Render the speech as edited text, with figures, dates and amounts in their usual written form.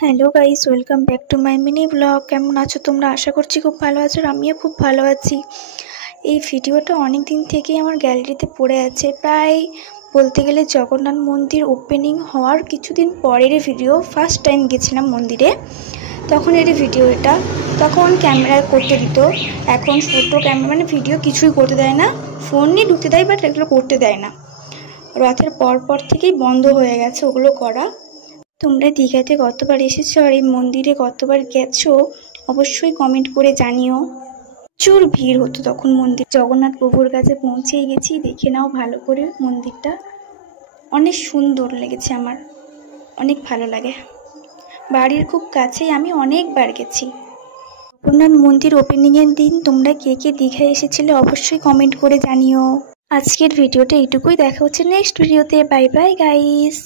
Hello guys, welcome back to my mini blog. কেমন আছো তোমরা? আশা করছি খুব ভালো আছো, আর আমিও খুব ভালো আছি। এই ভিডিওটা অনেক দিন থেকেই আমার গ্যালারিতে পড়ে আছে, প্রায় বলতে গেলে জগন্নাথ মন্দির ওপেনিং হওয়ার কিছুদিন পরের ভিডিও। ফার্স্ট টাইম গেছিলাম মন্দিরে, তখন এর ভিডিও এটা। তখন ক্যামেরায় করতে দিত, এখন ফটো ক্যামেরা মানে ভিডিও কিছুই করতে দেয় না, ফোন নিয়ে ঢুকতে দেয়, বাট এগুলো করতে দেয় না। রথের পর থেকেই বন্ধ হয়ে গেছে ওগুলো করা। তোমরা দীঘাতে কতবার এসেছো আর এই মন্দিরে কতবার গেছো অবশ্যই কমেন্ট করে জানিও। প্রচুর ভিড় হতো তখন মন্দির। জগন্নাথ প্রভুর কাছে পৌঁছেই গেছি, দেখে নাও ভালো করে মন্দিরটা। অনেক সুন্দর লেগেছে আমার, অনেক ভালো লাগে। বাড়ির খুব কাছেই, আমি অনেকবার গেছি। জগন্নাথ মন্দির ওপেনিংয়ের দিন তোমরা কে কে দীঘায় এসেছিলে অবশ্যই কমেন্ট করে জানিও। আজকের ভিডিওটা এইটুকুই, দেখা হচ্ছে নেক্সট ভিডিওতে। Bye bye guys.